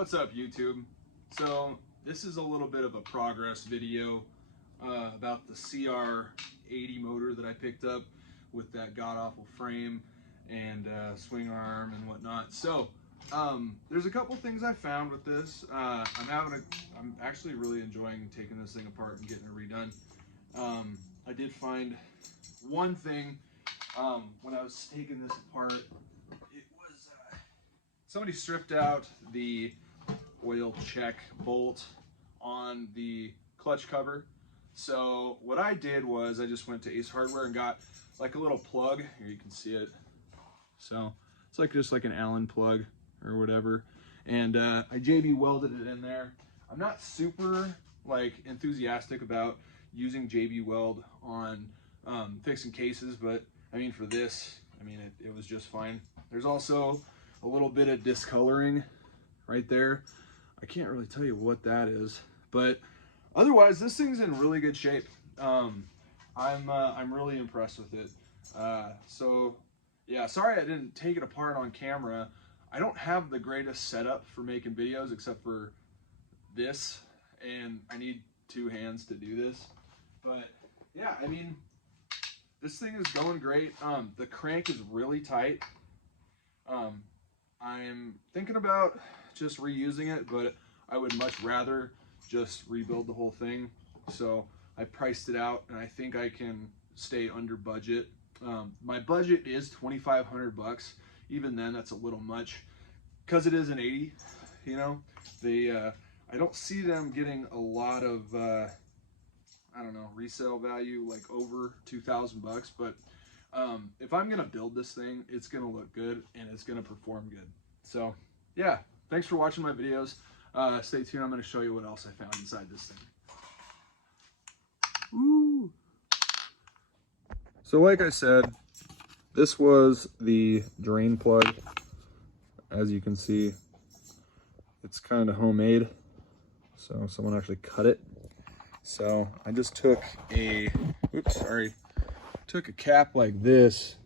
What's up, YouTube? So this is a little bit of a progress video about the CR80 motor that I picked up with that god-awful frame and swing arm and whatnot. So there's a couple things I found with this. I'm actually really enjoying taking this thing apart and getting it redone. I did find one thing when I was taking this apart. It was somebody stripped out the oil check bolt on the clutch cover. So what I did was I just went to Ace Hardware and got like a little plug. Here you can see it. So it's like just like an Allen plug or whatever. And I JB welded it in there. I'm not super like enthusiastic about using JB weld on fixing cases, but I mean for this, I mean it was just fine. There's also a little bit of discoloring right there. I can't really tell you what that is, but otherwise this thing's in really good shape. I'm really impressed with it. So yeah, sorry I didn't take it apart on camera. I don't have the greatest setup for making videos except for this, and I need two hands to do this. But yeah, I mean, this thing is going great. The crank is really tight. I'm thinking about just reusing it, but I would much rather just rebuild the whole thing. So I priced it out and I think I can stay under budget. My budget is $2,500. Even then, that's a little much because it is an 80, you know. I don't see them getting a lot of, I don't know, resale value like over $2,000, but if I'm gonna build this thing, it's gonna look good and it's gonna perform good. So yeah, thanks for watching my videos. Stay tuned, I'm gonna show you what else I found inside this thing. Woo. So like I said, this was the drain plug. As you can see, it's kind of homemade, so someone actually cut it. So I just took a, took a cap like this.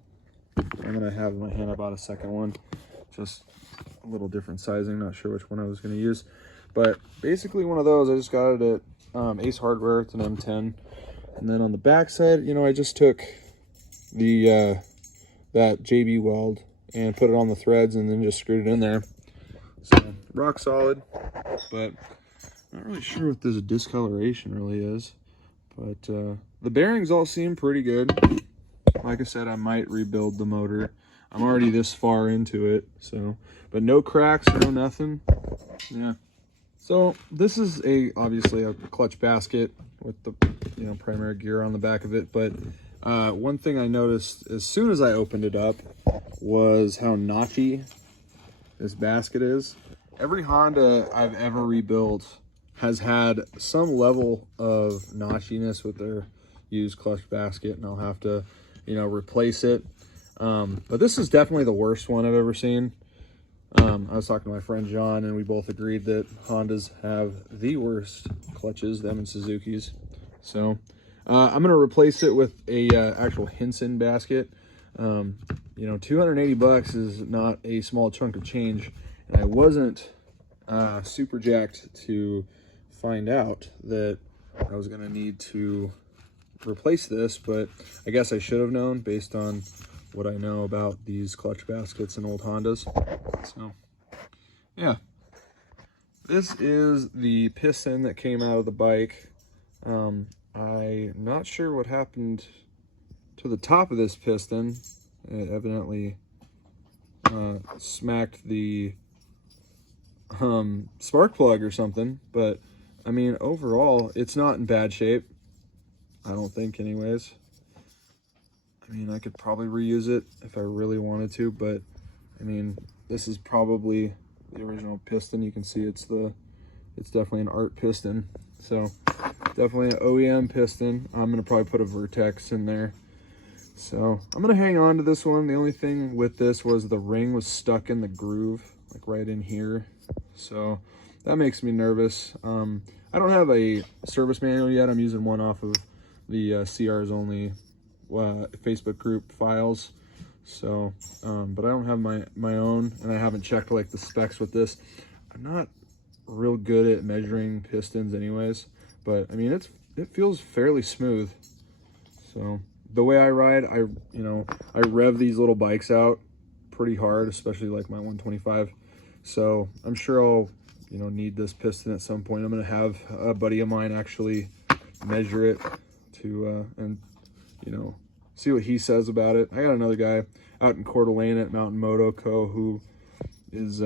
I'm gonna have in my hand, I bought a second one, just a little different sizing, not sure which one I was gonna use, but basically one of those. I just got it at Ace Hardware. It's an M10. And then on the back side, you know, I just took the that JB weld and put it on the threads and then just screwed it in there. So rock solid, but not really sure what this discoloration really is. But the bearings all seem pretty good. Like I said, I might rebuild the motor. I'm already this far into it, so, but no cracks, no nothing. Yeah. So this is obviously a clutch basket with the, you know, primary gear on the back of it. But one thing I noticed as soon as I opened it up was how notchy this basket is. Every Honda I've ever rebuilt has had some level of notchiness with their used clutch basket, and I'll have to, you know, replace it. But this is definitely the worst one I've ever seen. I was talking to my friend John, and we both agreed that Hondas have the worst clutches, them and Suzuki's. So I'm gonna replace it with a actual Hinson basket. You know, 280 bucks is not a small chunk of change, and I wasn't super jacked to find out that I was gonna need to replace this, but I guess I should have known based on what I know about these clutch baskets in old Hondas. So yeah, this is the piston that came out of the bike. I'm not sure what happened to the top of this piston. It evidently smacked the spark plug or something, but I mean, overall, it's not in bad shape. I don't think anyways. I mean, I could probably reuse it if I really wanted to, but I mean, this is probably the original piston. You can see it's definitely an art piston. So definitely an OEM piston. I'm gonna probably put a Vertex in there. So I'm gonna hang on to this one. The only thing with this was the ring was stuck in the groove, like right in here. So that makes me nervous. I don't have a service manual yet. I'm using one off of the CR's only Facebook group files. So, but I don't have my own, and I haven't checked like the specs with this. I'm not real good at measuring pistons anyways, but I mean, it feels fairly smooth. So the way I ride, I rev these little bikes out pretty hard, especially like my 125. So I'm sure I'll, need this piston at some point. I'm going to have a buddy of mine actually measure it to, and, see what he says about it. I got another guy out in Coeur d'Alene at Mountain Moto Co. who is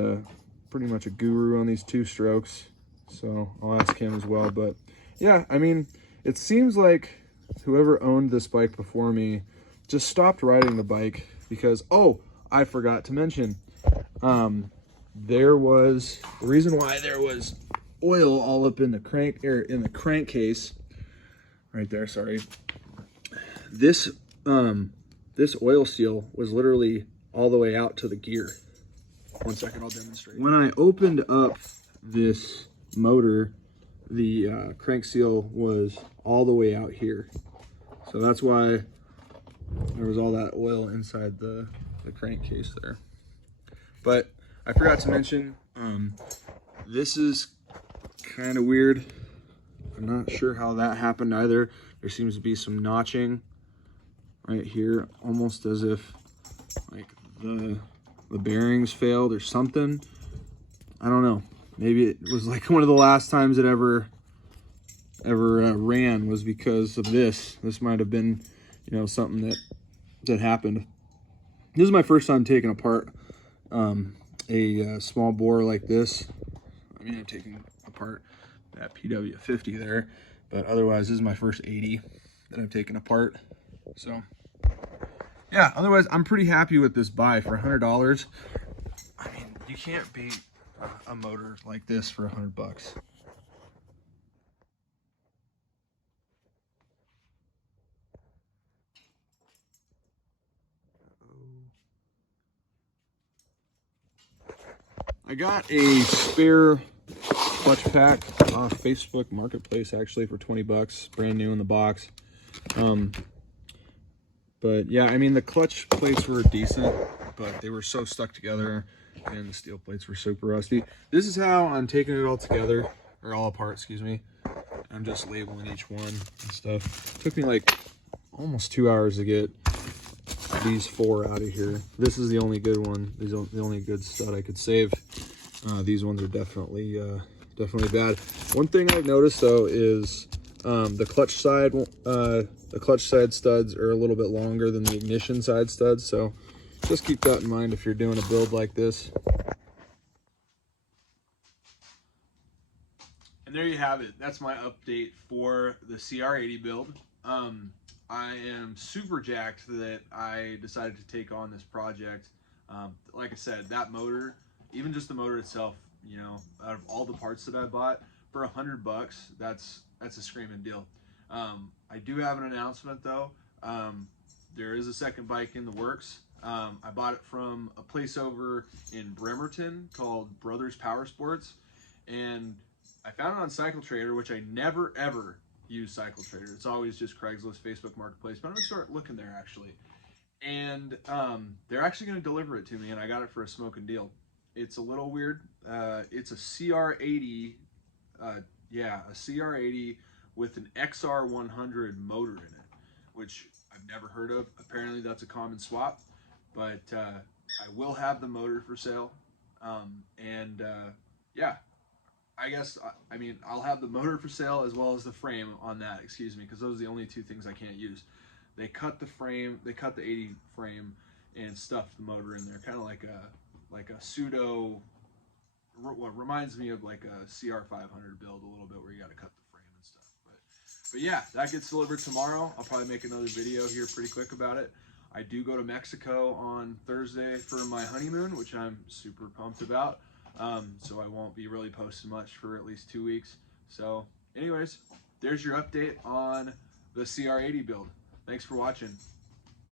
pretty much a guru on these 2-strokes. So I'll ask him as well. But yeah, I mean, it seems like whoever owned this bike before me just stopped riding the bike because, oh, I forgot to mention, there was the reason why there was oil all up in the crankcase right there. Sorry. This oil seal was literally all the way out to the gear. One second, I'll demonstrate. When I opened up this motor, the crank seal was all the way out here. So that's why there was all that oil inside the crankcase there. But I forgot to mention, this is kind of weird. I'm not sure how that happened either. There seems to be some notching right here, almost as if like the bearings failed or something. I don't know. Maybe it was like one of the last times it ever ran was because of this. This might have been, something that happened. This is my first time taking apart a small bore like this. I mean, I'm taking apart that PW50 there, but otherwise this is my first 80 that I've taken apart. So yeah, otherwise I'm pretty happy with this buy for $100. I mean, you can't beat a motor like this for $100. I got a spare clutch pack off Facebook Marketplace actually for $20, brand new in the box. But yeah, I mean, the clutch plates were decent, but they were so stuck together and the steel plates were super rusty. This is how I'm taking it all together, or all apart, excuse me. I'm just labeling each one and stuff. It took me like almost 2 hours to get these 4 out of here. This is the only good one. These are the only good stud I could save. These ones are definitely bad. One thing I've noticed though is the clutch side studs are a little bit longer than the ignition side studs, so just keep that in mind if you're doing a build like this. And there you have it. That's my update for the CR80 build. I am super jacked that I decided to take on this project. Like I said, that motor, even just the motor itself, out of all the parts that I bought for $100, that's a screaming deal. I do have an announcement though. There is a second bike in the works. I bought it from a place over in Bremerton called Brothers Power Sports, and I found it on Cycle Trader, which I never ever use Cycle Trader. It's always just Craigslist, Facebook Marketplace, but I'm gonna start looking there actually. And they're actually gonna deliver it to me, and I got it for a smoking deal. It's a little weird. It's a CR80, yeah, a CR80 with an XR100 motor in it, which I've never heard of. Apparently that's a common swap, but I will have the motor for sale. Yeah, I guess, I mean, I'll have the motor for sale as well as the frame on that, excuse me, because those are the only two things I can't use. They cut the frame, they cut the 80 frame and stuffed the motor in there, kind of like a pseudo, what reminds me of like a CR500 build a little bit, where you got to cut the frame and stuff. But yeah, that gets delivered tomorrow. I'll probably make another video here pretty quick about it. I do go to Mexico on Thursday for my honeymoon, which I'm super pumped about. So I won't be really posting much for at least 2 weeks. So anyways, there's your update on the CR80 build. Thanks for watching.